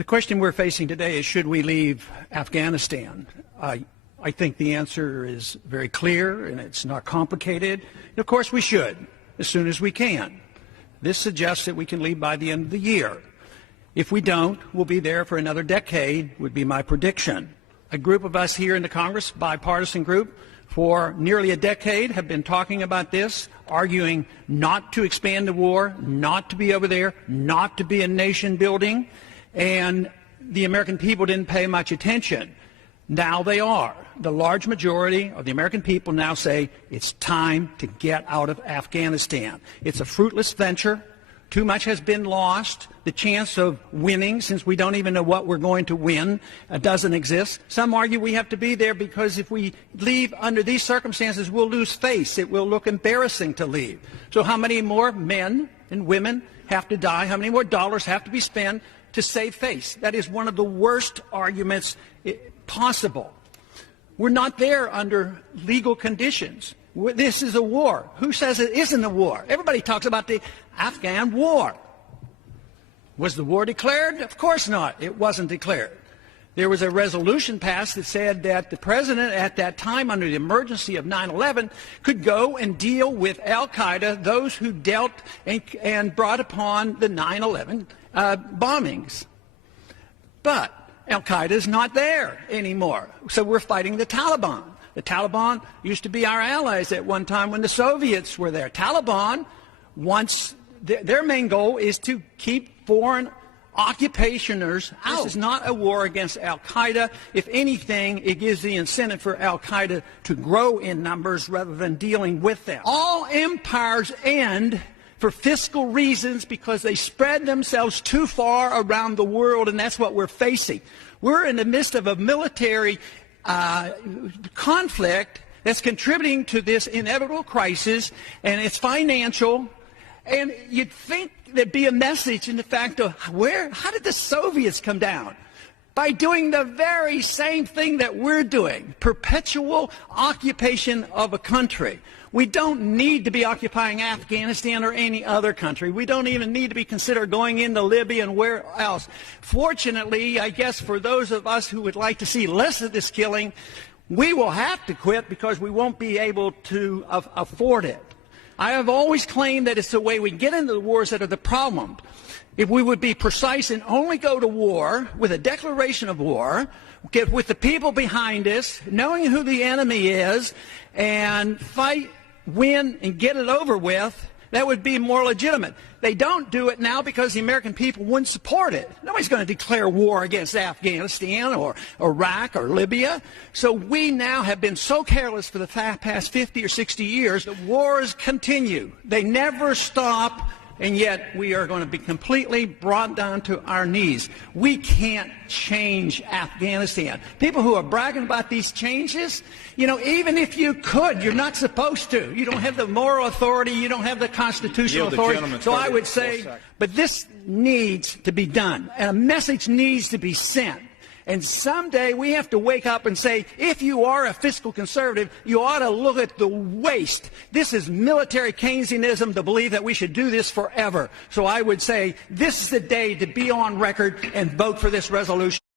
The question we're facing today is, should we leave Afghanistan? I think the answer is very clear, and it's not complicated. Of course we should, as soon as we can. This suggests that we can leave by the end of the year. If we don't, we'll be there for another decade, would be my prediction. A group of us here in the Congress, bipartisan group, for nearly a decade have been talking about this, arguing not to expand the war, not to be over there, not to be a nation building, and the American people didn't pay much attention. Now they are. The large majority of the American people now say it's time to get out of Afghanistan. It's a fruitless venture. Too much has been lost. The chance of winning, since we don't even know what we're going to win, doesn't exist. Some argue we have to be there because if we leave under these circumstances, we'll lose face. It will look embarrassing to leave. So how many more men and women have to die? How many more dollars have to be spent to save face? That is one of the worst arguments possible. We're not there under legal conditions. This is a war. Who says it isn't a war? Everybody talks about the Afghan war. Was the war declared? Of course not. It wasn't declared. There was a resolution passed that said that the president at that time, under the emergency of 9/11, could go and deal with al-Qaeda, those who dealt and brought upon the 9/11 bombings. But al-Qaeda is not there anymore. So we're fighting the Taliban. The Taliban used to be our allies at one time when the Soviets were there. Taliban wants, their main goal is to keep foreign occupationers out. This is not a war against al-Qaeda. If anything, it gives the incentive for al-Qaeda to grow in numbers rather than dealing with them. All empires end for fiscal reasons because they spread themselves too far around the world, and that's what we're facing. We're in the midst of a military conflict that's contributing to this inevitable crisis, and it's financial. And you'd think there'd be a message in the fact of how did the Soviets come down? By doing the very same thing that we're doing, perpetual occupation of a country. We don't need to be occupying Afghanistan or any other country. We don't even need to be considered going into Libya and where else. Fortunately, I guess for those of us who would like to see less of this killing, we will have to quit because we won't be able to afford it. I have always claimed that it's the way we get into the wars that are the problem. If we would be precise and only go to war with a declaration of war, get with the people behind us, knowing who the enemy is, and fight, win, and get it over with, that would be more legitimate. They don't do it now because the American people wouldn't support it. Nobody's going to declare war against Afghanistan or Iraq or Libya. So we now have been so careless for the past 50 or 60 years. The wars continue. They never stop. And yet we are going to be completely brought down to our knees. We can't change Afghanistan. People who are bragging about these changes, you know, even if you could, you're not supposed to. You don't have the moral authority. You don't have the constitutional authority. So I would say, but this needs to be done. And a message needs to be sent. And someday we have to wake up and say, if you are a fiscal conservative, you ought to look at the waste. This is military Keynesianism to believe that we should do this forever. So I would say this is the day to be on record and vote for this resolution.